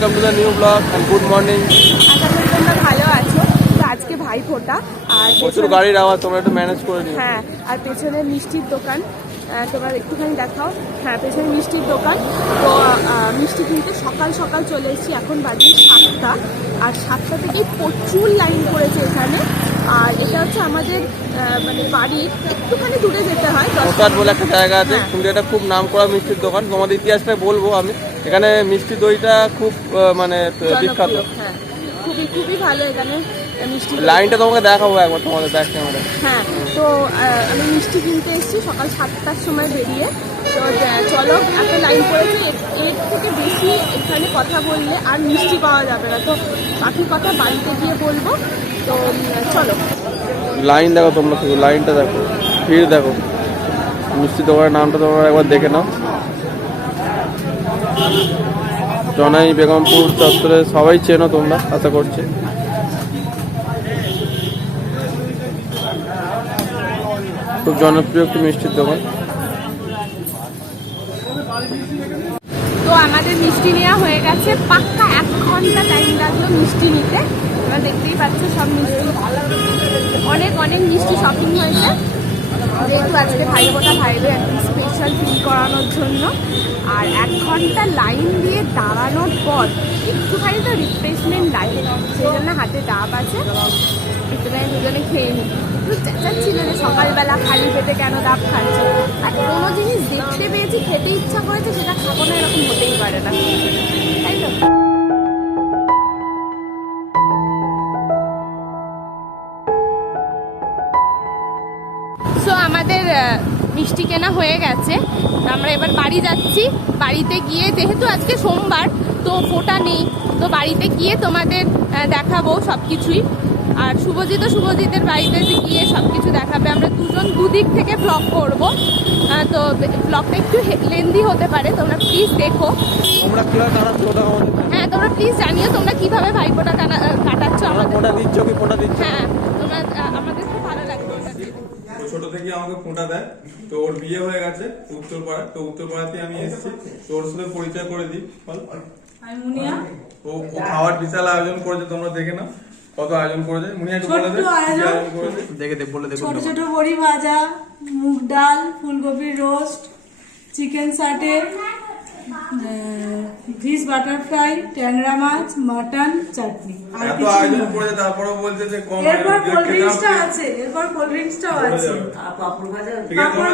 Welcome to the new blog and good morning. আশা করি তোমরা ভালো আছো। তো আজকে ভাইফোঁটা আর প্রচুর গাড়ির আওয়াজ, তোমরা একটু ম্যানেজ করে নিও। হ্যাঁ, আর পেছনে মিষ্টির দোকান, তোমরা একটুখানি দেখাও। হ্যাঁ, পেছনে মিষ্টির দোকান। তো মিষ্টি কিনতে সকাল সকাল চলে এসেছি, এখন বাজে 7টা। আর 7টা থেকেই প্রচুর লাইন পড়েছে এখানে। আর এটা হচ্ছে আমাদের মানে বাড়ির একটুখানি দূরে যেতে হয়। দোকান বলে একটা জায়গা আছে, কিন্তু এটা খুব নাম করা মিষ্টির দোকান। তোমাদের ইতিহাসটা বলবো আমি। এখানে মিষ্টি দইটা খুব মানে বিখ্যাত। হ্যাঁ, খুবই খুবই ভালো এখানে মিষ্টি। লাইনটা তোমাকে দেখাবো একবার তোমাদের ব্যাক ক্যামেরা। হ্যাঁ, তো আমি মিষ্টি কিনতে এসেছি সকাল 7টার সময় বেরিয়ে। তো চলো, এত লাইন পড়েছে, এর থেকে বেশি এখানে কথা বললে আর মিষ্টি পাওয়া যাবে না। তো বাকি কথা বাড়িতে গিয়ে বলবো। তো চলো। লাইন দেখো তোমরা, শুধু লাইনটা দেখো, ভিড় দেখো। মিষ্টি দোকানের নামটা তোমরা একবার দেখে নাও। জনাই বেগমপুর চত্বরে সবাই চেনো তোমরা, আশা করছি। খুব জনপ্রিয় একটি মিষ্টির দোকান। তো আমাদের মিষ্টি নেওয়া হয়ে গেছে, পাক্কা 1 ঘন্টা টাইম লাগলো মিষ্টি নিতে। তোমরা দেখতেই পাচ্ছ সব মিষ্টি, অনেক অনেক মিষ্টি শপিং হয়েছে, যেহেতু আজকে ভাইফোঁটা, ভাইদের একদম স্পেশাল ফিল করানোর জন্য। আর 1 ঘন্টা লাইন দিয়ে দাঁড়ানোর পর একটুখানি তো রিফ্রেশমেন্ট লাগে, সেই জন্য হাতে ডাব আছে, একটুখানি দুজনে খেয়ে নিই। একটু চেঁচাচ্ছিল যে সকালবেলা খালি পেটে কেন ডাব খাচ্ছে। আর কোনো জিনিস দেখতে পেয়েছি, খেতে ইচ্ছা করেছে, সেটা খাবো না, এরকম হতেই পারে না, তাই তো। সো আমাদের মিষ্টি কেনা হয়ে গেছে, আমরা এবার বাড়ি যাচ্ছি। বাড়িতে গিয়ে, যেহেতু আজকে সোমবার, তো ফোঁটা নেই, তো বাড়িতে গিয়ে তোমাদের দেখাবো সব কিছুই। আর শুভজিতের বাড়িতে গিয়ে সব কিছু দেখাবে। আমরা দুজন দুদিক থেকে ব্লগ করব, তো ব্লগটা একটু লেন্দি হতে পারে, তোমরা প্লিজ দেখো। হ্যাঁ, তোমরা প্লিজ জানিও তোমরা কিভাবে ভাইফোঁটা কাটাচ্ছ আমাদের। হ্যাঁ, তোমরা আমাদের খুব ভালো লাগবে। ছোট থেকে আমাকে ফোঁটা দেয়, তো ওর বিয়ে হয়ে গেছে উত্তরপাড়া, তো উত্তরপাড়াতে আমি এসেছি, তো ওর সাথে পরিচয় করে দিই। ও খাওয়ার বিশাল আয়োজন করেছে, তোমরা দেখে নাও কত আয়োজন করেছে। মুনিয়া একটু বলে দে কি আয়োজন করেছে। ছোট ছোট বড়ি ভাজা, মুগ ডাল, ফুলকপির রোস্ট, চিকেন সাটে, ফিশ বাটারফ্রাই, ট্যাংরা মাছ, মাটন, চাটনি। আর এত কিছু আয়োজন না। করেছে, তারপরে বলছে যে কম এরপর কোল্ড ড্রিঙ্কসটা আছে, পাপড়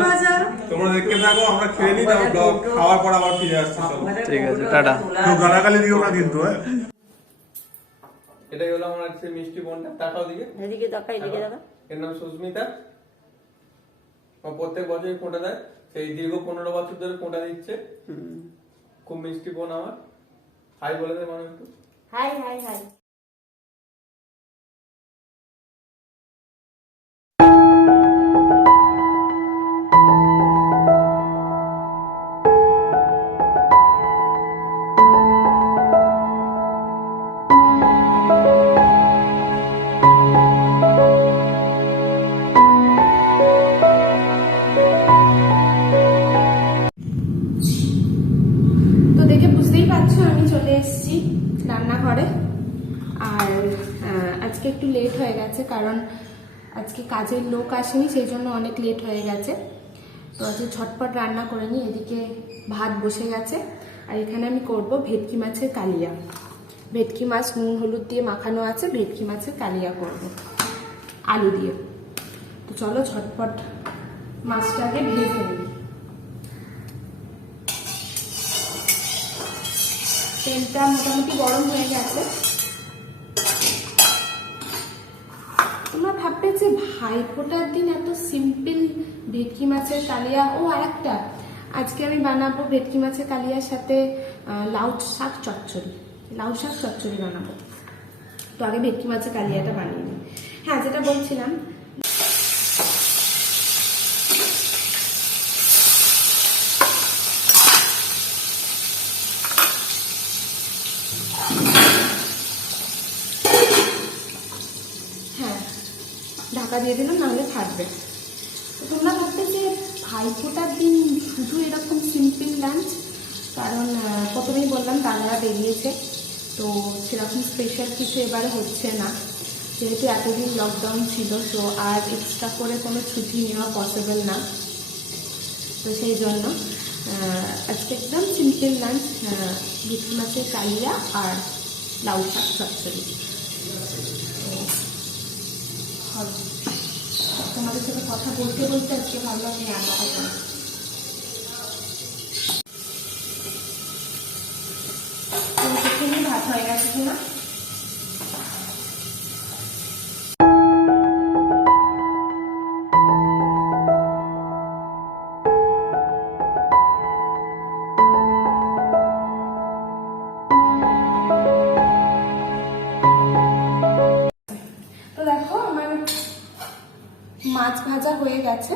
ভাজা। তোমরা দেখতে থাকো, আমরা খেয়ে নিই, তারপর ব্লগ খাওয়ার পর আবার ফিরে আসছি। ঠিক আছে, টাটা। গালাগালি দিও না কিন্তু। এটাই হলো আমার আজকে মিষ্টি বোনটা। তাকাও দিকে, এদিকে দেখা, এদিকে দেখা। এর নাম সুস্মিতা। ও প্রত্যেক বছরই ফোঁটা দেয়, সেই দীর্ঘ 15 বছর ধরে ফোঁটা দিচ্ছে। খুব মিষ্টি বোন আমার। হাই বলে দে মানুষ একটু। High high high. বুঝতেই পারছো আমি চলে এসেছি রান্নাঘরে। আর আজকে একটু লেট হয়ে গেছে, কারণ আজকে কাজের লোক আসেনি, সেই জন্য অনেক লেট হয়ে গেছে। তো আজকে ঝটপট রান্না করে নিই। এদিকে ভাত বসে গেছে, আর এখানে আমি করব ভেটকি মাছের কালিয়া। ভেটকি মাছ নুন হলুদ দিয়ে মাখানো আছে, ভেটকি মাছের কালিয়া করব আলু দিয়ে। তো চলো ঝটপট মাছটাকে ভেজে নিই। তেলটা মোটামুটি গরম হয়ে গেছে। তোমরা ভাববে যে ভাইফোঁটার দিন এত সিম্পল ভেটকি মাছের কালিয়া। ও আরেকটা, আজকে আমি বানাবো ভেটকি মাছের কালিয়ার সাথে লাউ শাক চচ্চড়ি বানাবো। তো আগে ভেটকি মাছের কালিয়াটা বানিয়ে নিই। হ্যাঁ, যেটা বলছিলাম, ঢাকা দিয়ে দিলাম, নাহলে থাকবে। তো তোমরা ভাবতে যে ভাইফোঁটার দিন শুধু এরকম সিম্পল লাঞ্চ, কারণ প্রথমেই বললাম দাদারা বেরিয়েছে, তো সেরকম স্পেশাল কিছু এবারে হচ্ছে না, যেহেতু এতদিন লকডাউন ছিল, তো আর এক্সট্রা করে কোনো ছুটি নেওয়া পসিবল না। তো সেই জন্য আজকে একদম সিম্পল লাঞ্চ, ভেটকি মাছের কালিয়া আর লাউ শাক চচ্চড়ি। তোমাদের সাথে কথা বলতে বলতে আজকে ভাবলাম আমি রান্নাটা করি। ভাত হয়ে গেছে কিনা? তো দেখো আমার মাছ ভাজা হয়ে গেছে,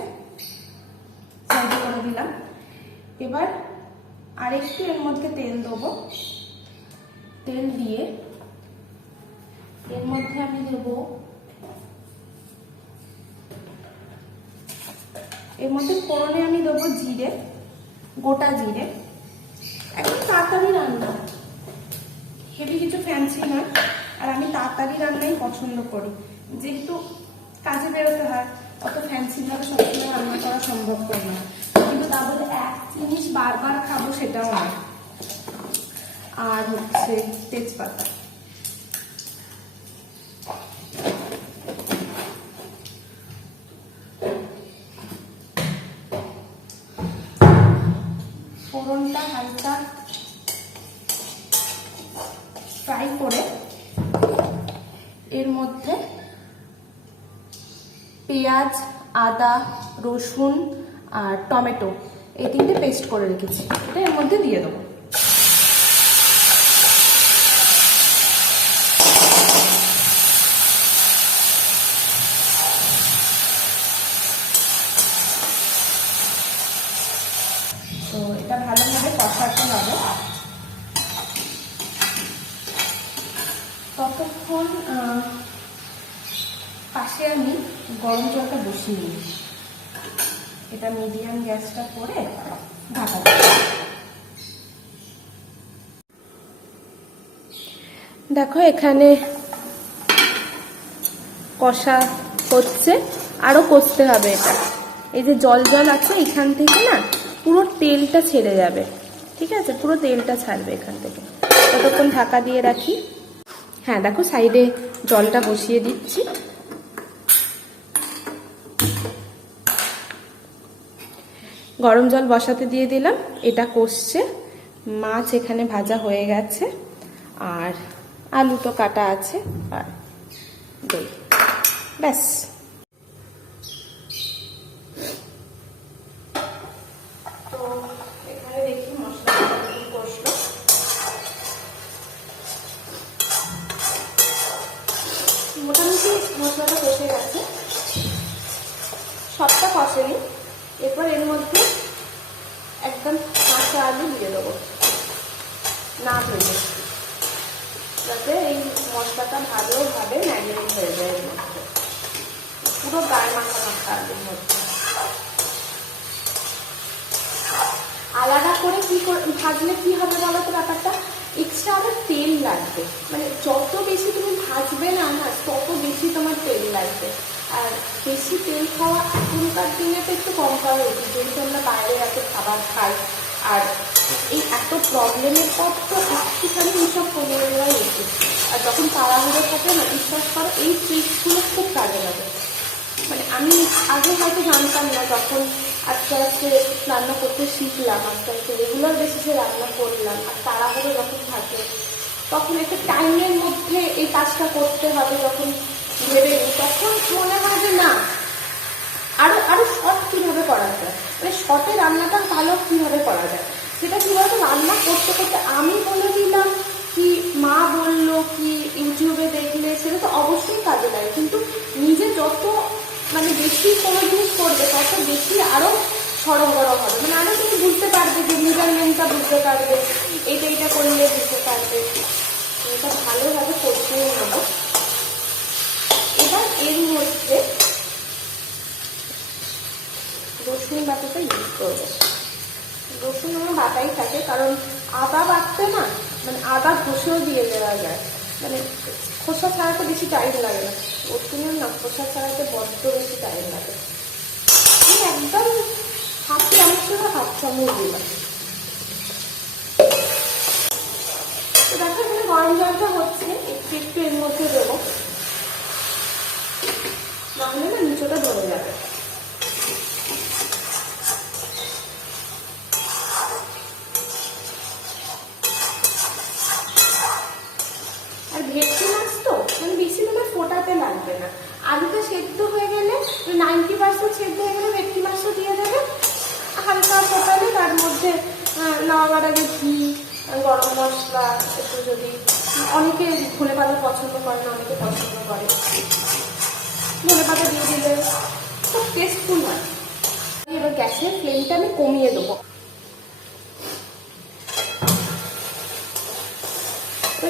সাইডে করে দিলাম। এবার আরেকটু এর মধ্যে তেল দেবো। তেল দিয়ে এর মধ্যে আমি দেব, এর মধ্যে ফোড়নে আমি দেবো জিরে, গোটা জিরে। একদম তাড়াতাড়ি রান্না, হেভি কিছু ফ্যান্সি নয়। আর আমি তাড়াতাড়ি রান্নাই পছন্দ করি, যেহেতু কাজে বেরোতে হয়, অত ফ্যান্সিভাবে সবসময় রান্না করা সম্ভব না। কিন্তু তা বলে এক জিনিস বারবার খাবো সেটাও নয়। আর হচ্ছে তেজপাতা, ফোড়নটা হালকা ফ্রাই করে এর মধ্যে পেঁয়াজ, আদা, রসুন আর টমেটো এই তিনটে পেস্ট করে রেখেছি, এটা এর মধ্যে দিয়ে দেবো। তো এটা ভালোভাবে কষাতে হবে। ততক্ষণ পাশে আমি গরম জলটা বসিয়ে নিই। এটা মিডিয়াম গ্যাসটা করে ঢাকা দেব। দেখো এখানে কষা হচ্ছে, আরো কষতে হবে এটা। এই যে জল জল আছে এখান থেকে না পুরো তেলটা ছেড়ে যাবে, ঠিক আছে? পুরো তেলটা ছাড়বে এখান থেকে। ততক্ষণ ঢাকা দিয়ে রাখি। হ্যাঁ দেখো সাইডে জলটা বসিয়ে দিচ্ছি। গরম জল বসাতে দিয়ে দিলাম, এটা কষছে। মাছ এখানে ভাজা হয়ে গেছে, আর আলু তো কাটা আছে, আর দই, ব্যাস। তো এখানে দেখি মশলাটা কষলো। মোটামুটি মশলাটা কষে গেছে, সবটা কষেনি। এরপর এর মধ্যে একদম কাঁচা আলু দিয়ে দেবো, না ভেজে, যাতে এই মশলাটা ভালোভাবে ম্যারিনেট হয়ে যায় এর মধ্যে, পুরো গায়ে মাখা মাখা আলুর মধ্যে। আলাদা করে কি ভাজলে কি হবে বলো তো ব্যাপারটা, এক্সট্রা আবার তেল লাগবে। মানে যত বেশি তুমি ভাজবে না তত বেশি তোমার তেল লাগবে। আর বেশি তেল খাওয়া এখনকার দিনে তো একটু কম খাওয়া উচিত, যেহেতু আমরা বাইরে এত খাবার খাই। আর এই এত প্রবলেমের পর তো একটুখানি এইসব কমিয়ে দেওয়াই উচিত। আর যখন তাড়াহুড়ো থাকে না, বিশ্বাস করো এই ট্রিক্সগুলো খুব কাজে লাগে। মানে আমি আগে হয়তো জানতাম না, যখন আস্তে আস্তে রান্না করতে শিখলাম, আস্তে আস্তে রেগুলার বেসিসে রান্না করলাম, আর তাড়াহুড়ো যখন থাকে তখন একটা টাইমের মধ্যে এই কাজটা করতে হবে, যখন ভেবে নিই তখন মনে হয় যে না, আরো আরো শর্ট কীভাবে করা যায়, মানে শর্টে রান্নাটা ভালো কীভাবে করা যায়। সেটা কী বলতো, রান্না করতে করতে আমি বলে দিলাম কি মা বললো কি ইউটিউবে দেখলে, সেটা তো অবশ্যই কাজে লাগে। কিন্তু নিজে যত মানে বেশি কোনো জিনিস করবে তত বেশি আরো সরগরম হবে, মানে আরো তুমি বুঝতে পারবে, যে মেজারমেন্টটা বুঝতে পারবে, এইটা করলে বুঝতে পারবে। এটা ভালোভাবে কষিয়ে নেব। এবার এর মধ্যে রসুন বাটাটা ইউজ করবো। রসুন আমার বাটাই থাকে, কারণ আদা বাটতে না মানে আদা ঘষেও দিয়ে দেওয়া যায়, মানে খোসা ছাড়াতে বেশি টাইম লাগে না, রসুনের না খোসা ছাড়াতে বড্ড বেশি টাইম লাগে। আমি একদম হাফ চামচ দিলাম। তো দেখো এখানে গরম জলটা হচ্ছে, একটু একটু এর মধ্যে দেবো, নাহলে না নিচটা ধরে যাবে। আর ভেটকি মাছ তো মানে বেশি তোমার ফোটাতে লাগবে না, আলুটা সেদ্ধ হয়ে গেলে 90% সেদ্ধ হয়ে গেলে ভেটকি মাছটা দিয়ে দেবে, হালকা ফোটালে তার মধ্যে নামাবার আগে ঘি, গরম মশলা একটু, যদি অনেকে ধনে পাতা পছন্দ করে না, অনেকে পছন্দ করে, ধনে পাতা দিয়ে দিলে খুব টেস্টফুল হয়। এবার গ্যাসের ফ্লেমটা আমি কমিয়ে দেবো।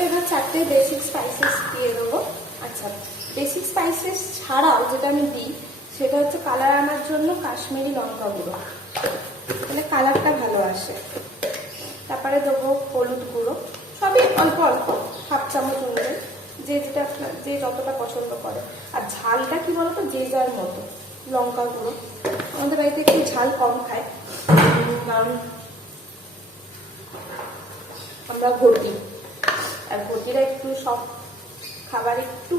এবার 4টে বেসিক স্পাইসেস দিয়ে দেবো। আচ্ছা, বেসিক স্পাইসেস ছাড়াও যেটা আমি দিই সেটা হচ্ছে কালার আনার জন্য কাশ্মীরি লঙ্কা গুঁড়ো, তাহলে কালারটা ভালো আসে। তারপরে দেবো হলুদ গুঁড়ো, সবই অল্প অল্প, হাফ চামচ অনুযায়ী, যে যেটা আপনার যে যতটা পছন্দ করে। আর ঝালটা কি বলতো, যে যার মতো। লঙ্কা গুঁড়ো, আমাদের বাড়িতে একটু ঝাল কম খায়, কারণ আমরা ঘটি, আর ঘটিরা একটু সব খাবার একটু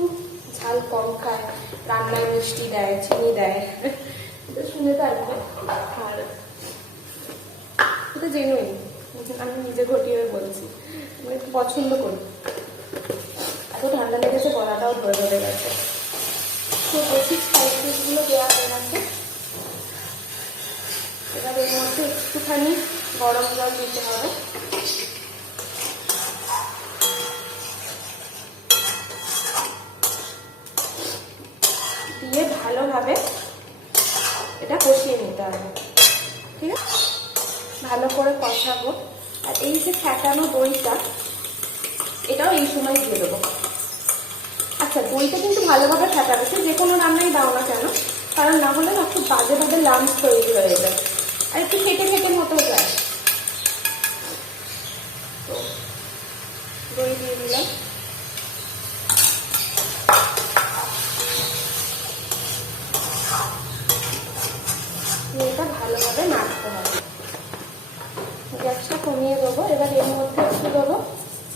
ঝাল কম খায়, রান্নায় মিষ্টি দেয়, চিনি দেয়, এটা শুনে থাকবে। আর এটা জেনুইন, আমি নিজে ঘটি হয়ে বলছি, আমি একটু পছন্দ করি। এত ঠান্ডা লেগেছে, গলাটাও ধরে ধরে গেছে। তো বেসিক স্পাইসেসগুলো দেওয়া হয়ে গেছে। এবার এর মধ্যে একটুখানি গরম জল দিতে হবে। দিয়ে ভালোভাবে এটা কষিয়ে নিতে হবে, ঠিক আছে? ভালো করে কষাবো। আর এই যে ফ্যাটানো দইটা, এটাও এই সময় দিয়ে দেবো। আচ্ছা, দইটা কিন্তু ভালোভাবে ফ্যাটাবে, সে যে কোনো রান্নাই দাও না কেন, কারণ না হলে না খুব বাজে বাজে লাম্পস তৈরি হয়ে যায়, আর একটু ফেটে ফেটে মতো যায়। তো দই দিয়ে দিলাম। এটা ভালোভাবে নাড়তে হবে। গ্যাসটা কমিয়ে দেবো। এবার এর মধ্যে একটু দেবো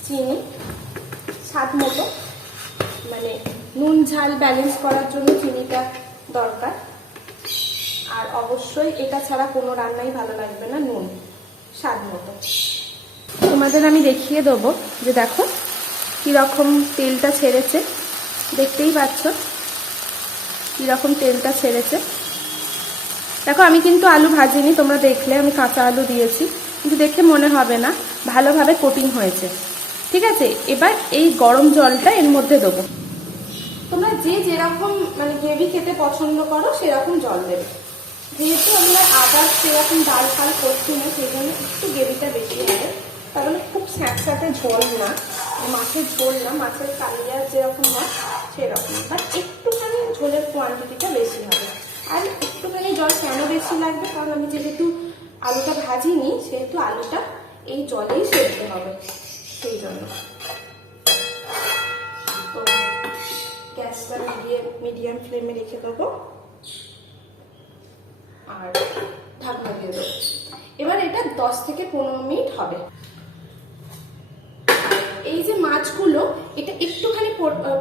চিনি স্বাদ মতো, মানে নুন ঝাল ব্যালেন্স করার জন্য চিনিটা দরকার। আর অবশ্যই এটা ছাড়া কোনো রান্নাই ভালো লাগবে না, নুন স্বাদ মতো। তোমাদের আমি দেখিয়ে দেবো যে দেখো কীরকম তেলটা ছেড়েছে, দেখতেই পাচ্ছ কীরকম তেলটা ছেড়েছে। দেখো আমি কিন্তু আলু ভাজিনি, তোমরা দেখলে আমি কাঁচা আলু দিয়েছি, কিন্তু দেখে মনে হবে না, ভালোভাবে কোটিং হয়েছে, ঠিক আছে? এবার এই গরম জলটা এর মধ্যে দেবো। তোমরা যে যেরকম মানে গ্রেভি খেতে পছন্দ করো সেরকম জল দেবে। যেহেতু আমরা আদার সেরকম ডাল ফাল করছি না, সেই জন্য একটু গ্রেভিটা বেশি হবে, তাহলে খুব স্যাঁতস্যাঁতে ঝোল না, মাছের ঝোল না, মাছের কালিয়া যেরকম হয় সেরকম, বাট একটুখানি ঝোলের কোয়ান্টিটিটা বেশি হবে। আর একটুখানি জল কেন বেশি লাগবে, কারণ আমি যেহেতু আলুটা ভাজিনি, সেহেতু আলুটা এই জলেই সেদ্ধ হবে, সেই জন্য। তো গ্যাসটা মিডিয়াম ফ্লেমে রেখে দেবো আর ঢাকনা দিয়ে দেবো। এবার এটা 10 থেকে 15 মিনিট হবে। এই যে মাছগুলো, এটা একটুখানি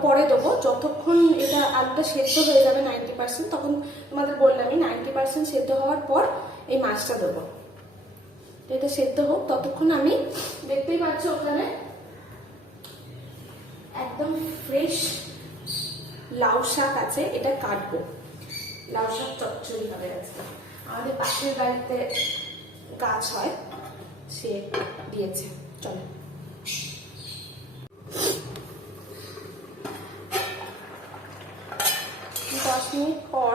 পরে দেবো, যতক্ষণ এটা আলুটা সেদ্ধ হয়ে যাবে 90%, তখন তোমাদের বললামই 90% সেদ্ধ হওয়ার পর এই মাছটা দেবো। এটা সেদ্ধ হোক, ততক্ষণ আমি দেখতেই পাচ্ছ ওখানে একদম ফ্রেশ লাউ শাক আছে, এটা কাটবো। লাউ শাক চচ্চড়ি হবে আজকে, আমাদের পাশের বাড়িতে গাছ হয়, সে দিয়েছে। চলো, দশ মিনিট পর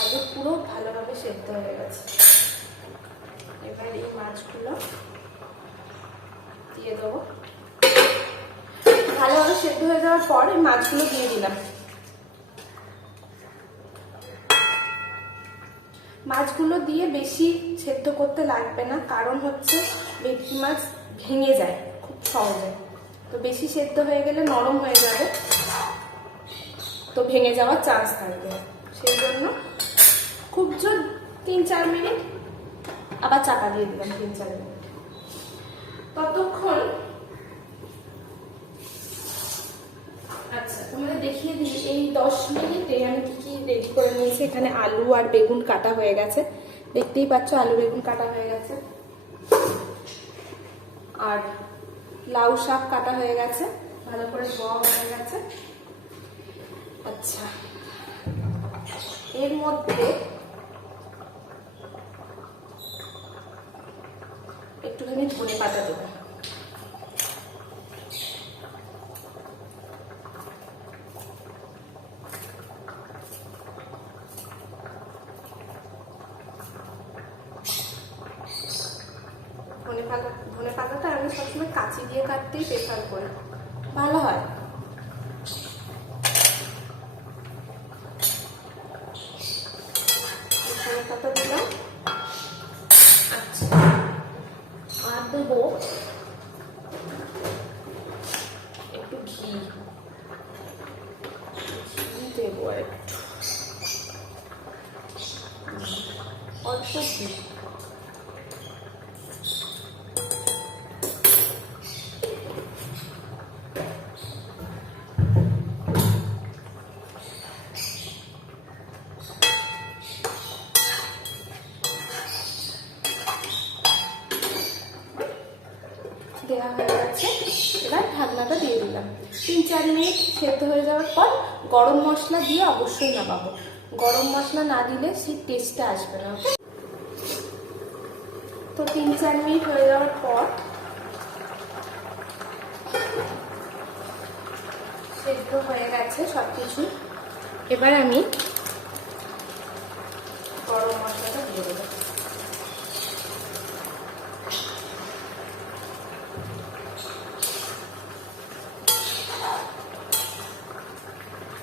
আলু পুরো ভালোভাবে সেদ্ধ হয়ে গেছে। এবার এই মাছগুলো দিয়ে দেবো। ভালোভাবে সেদ্ধ হয়ে যাওয়ার পর এই মাছগুলো দিয়ে দিলাম। মাছগুলো দিয়ে বেশি সেদ্ধ করতে লাগবে না, কারণ হচ্ছে ভেটকি মাছ ভেঙে যায় খুব সহজে। তো বেশি সেদ্ধ হয়ে গেলে নরম হয়ে যাবে, তো ভেঙে যাওয়ার চান্স থাকবে। সেই জন্য খুব জোর 3-4 মিনিট, আবার চাপা দিয়ে দিলাম 3-4 মিনিট। ততক্ষণ আচ্ছা তোমাদের দেখিয়ে দিই এই 10 মিনিটে আমি কি কি রেডি করে নিয়েছি। এখানে আলু আর বেগুন কাটা হয়ে গেছে, দেখতেই পাচ্ছ আলু বেগুন কাটা হয়ে গেছে, আর লাউ শাক কাটা হয়ে গেছে, ভালো করে ধোয়া হয়ে গেছে। আচ্ছা এর মধ্যে একটুখানি ধনে পাতা দেবো। ধনে পাতাটা আমি সবসময় কাঁচি দিয়ে কাটতেই প্রেফার করি, ভালো হয়। ধনে পাতা দিলাম। আচ্ছা আর দেবো একটু ঘি দেবো, আর একটু অল্প ঘি। দেওয়া হয়ে গেছে, এবার ঢাকনাটা দিয়ে দিলাম। 3-4 মিনিট সেদ্ধ হয়ে যাওয়ার পর গরম মশলা দিয়ে অবশ্যই নামাবো। গরম মশলা না দিলে সেই টেস্টটা আসবে না। তো 3-4 মিনিট হয়ে যাওয়ার পর সেদ্ধ হয়ে গেছে সবকিছু। এবার আমি গরম মশলাটা দিয়ে দেবো।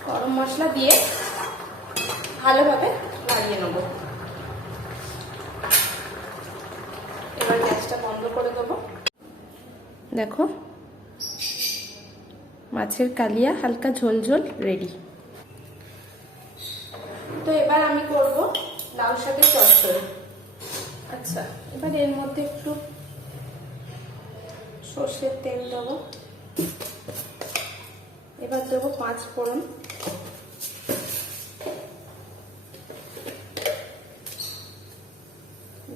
গরম মশলা দিয়ে ভালোভাবে লাগিয়ে নেব। এবার গ্যাসটা বন্ধ করে দেবো। দেখো মাছের কালিয়া হালকা ঝোল ঝোল রেডি। তো এবার আমি করব লাউ শাকের চচ্চড়ি। আচ্ছা এবার এর মধ্যে একটু সর্ষের তেল দেবো, এবার দেবো 5 ফোড়ন,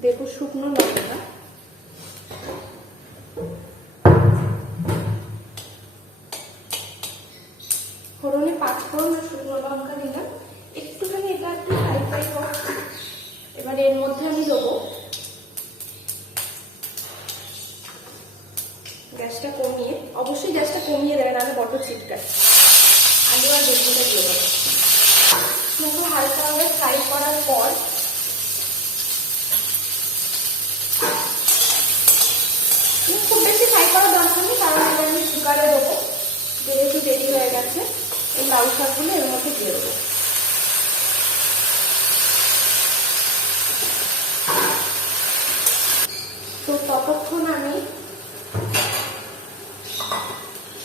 দেবো শুকনো লঙ্কা, ফোড়নে 5 ফোড়ন আর শুকনো লঙ্কা দিলাম, একটুখানি এটা একটু ফ্রাই ফ্রাই হোক। এবার এর মধ্যে আমি দেবো, গ্যাসটা কমিয়ে, অবশ্যই গ্যাসটা কমিয়ে দেবেন, নাহলে বড় ছিটকায়। আলু আর বেগুনটা দিয়ে দেবো। দেখো হালকাভাবে ফ্রাই করার পর খুব বেশি ফ্রাই করার দরকার নেই, কারণ এটা আমি কুকারে দেবো। যেহেতু রেডি হয়ে গেছে, এই লাউ শাকগুলো এর মধ্যে দিয়ে দেবো। তো ততক্ষণ আমি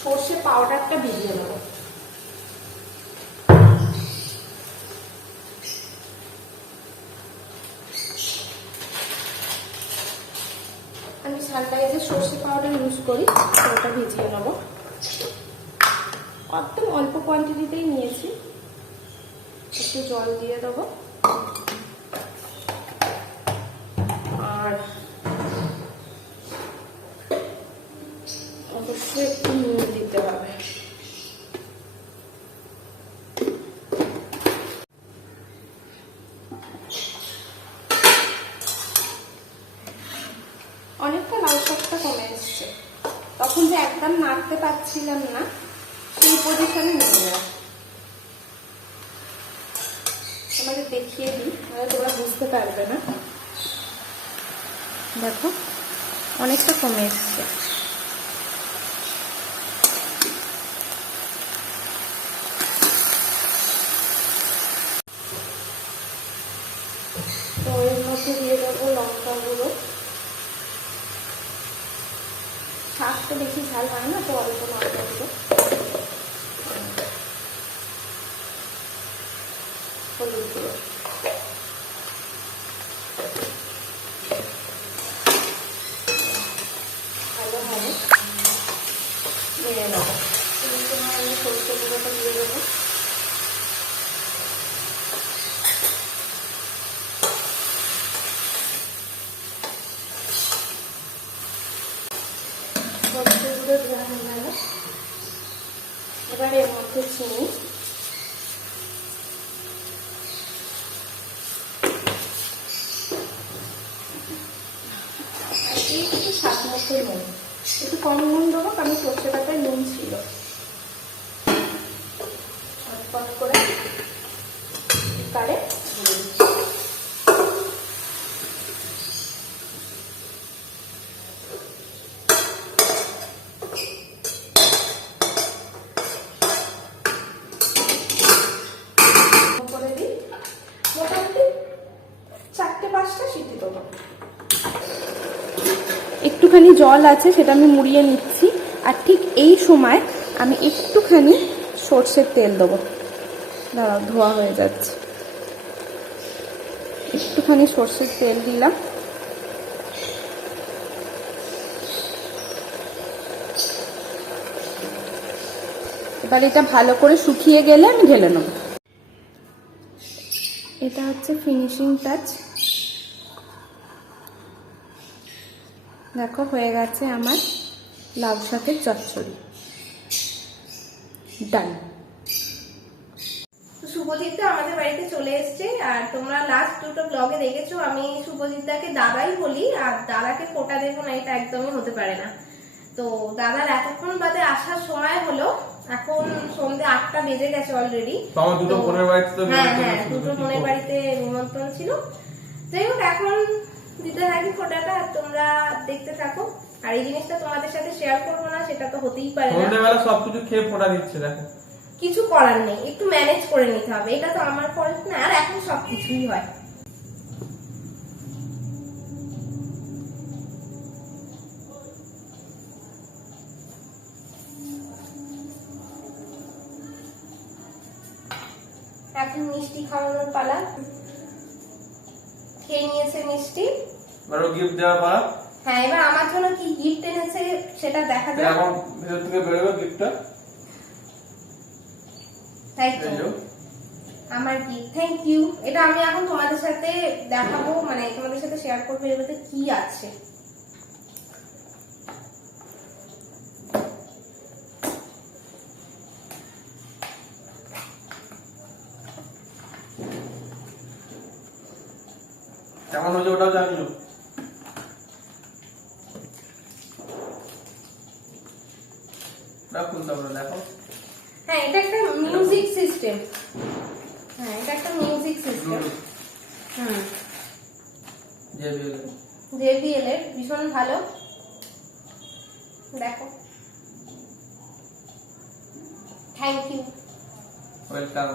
সর্ষে পাউডারটা ভিজিয়ে নেবো। আমি সানরাইজের সর্ষে পাউডার ইউজ করি, ওটা ভিজিয়ে নেবো। একদম অল্প কোয়ান্টিটিতেই নিয়েছি, একটু জল দিয়ে দেবো, আর অবশ্যই একটু নুন দিতে হবে। অনেকটা লাউ শাকটা কমে এসছে, তখন যে একদম নাড়তে পারছিলাম না সেই পজিশনে নিয়ে যায়। তোমাদের দেখিয়ে দিই, তাহলে তোমরা বুঝতে পারবে না। দেখো অনেকটা কমে এসছে। তো এর মধ্যে দিয়ে দেবো লঙ্কা গুঁড়ো, তো বেশি ঝাল হয় না, তো অল্প অল্প দেবো। হলুদ গুঁড়ো, ভালোভাবে নেড়ে নেবো। এই সময় আমি সরষে গুঁড়োটা দিয়ে দেবো। সরষে গুঁড়ো দেওয়া হয়ে গেল। এবার এর মধ্যে চিনি, একটু স্বাদ মতো নুন, একটু কম নুন দেবো কারণ সর্ষে বাটায় নুন ছিল। চটপট করে কারে করে দিই। মোটামুটি 4-5টা সিটি দেবো। একটুখানি জল আছে, সেটা আমি মুড়িয়ে নিচ্ছি। আর ঠিক এই সময় আমি একটুখানি সর্ষের তেল দেবো। দাঁড়াও, ধোয়া হয়ে যাচ্ছে। একটুখানি সর্ষের তেল দিলাম। এবার এটা ভালো করে শুকিয়ে গেলে আমি ঢেলে নেব। এটা হচ্ছে ফিনিশিং টাচ। দেখো হয়ে গেছে আমার লাউ শাকের চচ্চড়ি। ডান। শুভজিৎদা আমাদের বাড়িতে চলে এসছে। আর তোমরা লাস্ট দুটো ব্লগে দেখেছো আমি শুভজিৎদাকে দাদাই বলি, আর দাদাকে ফোঁটা দেবো না, এটা একদমই হতে পারে না। তো দাদার এতক্ষণ বাদে আসার সময় হলো, এখন সন্ধ্যে 8টা বেজে গেছে অলরেডি। আমার দুটো বোনের বাড়িতে তো হ্যাঁ, দুটো বোনের বাড়িতে নিমন্ত্রণ ছিল। যাই হোক, এখন দিতে থাকি ফোঁটাটা, আর তোমরা দেখতে থাকো। আর এই জিনিসটা তোমাদের সাথে শেয়ার করবো না, সেটা তো হতেই পারে না। সন্ধ্যেবেলা সবকিছু খেয়ে ফোঁটা দিচ্ছে, দেখো কিছু করার নেই, একটু ম্যানেজ করে নিতে হবে। এটা তো আমার ফল্ট না, আর এখন সবকিছুই হয়। এখন মিষ্টি খাওয়ানোর পালা। খেয়ে নিয়েছে মিষ্টি। এবার গিফট দেওয়া পারা। হ্যাঁ, এবার আমার জন্য কি গিফট এনেছে সেটা দেখা যাক। এখন ভেতর থেকে বেরোবে গিফটটা। তাই তো আমার গিফট, থ্যাংক ইউ। এটা আমি এখন তোমাদের সাথে দেখাবো, মানে তোমাদের সাথে শেয়ার করবো এর মধ্যে কি আছে। কেমন হয়েছে ওটাও জানিও। রাখুন তারপরে দেখো। হ্যাঁ, এটা একটা মিউজিক সিস্টেম। হ্যাঁ, এটা একটা মিউজিক সিস্টেম। JBL এর ভীষণ ভালো। দেখো, থ্যাংক ইউ, ওয়েলকাম।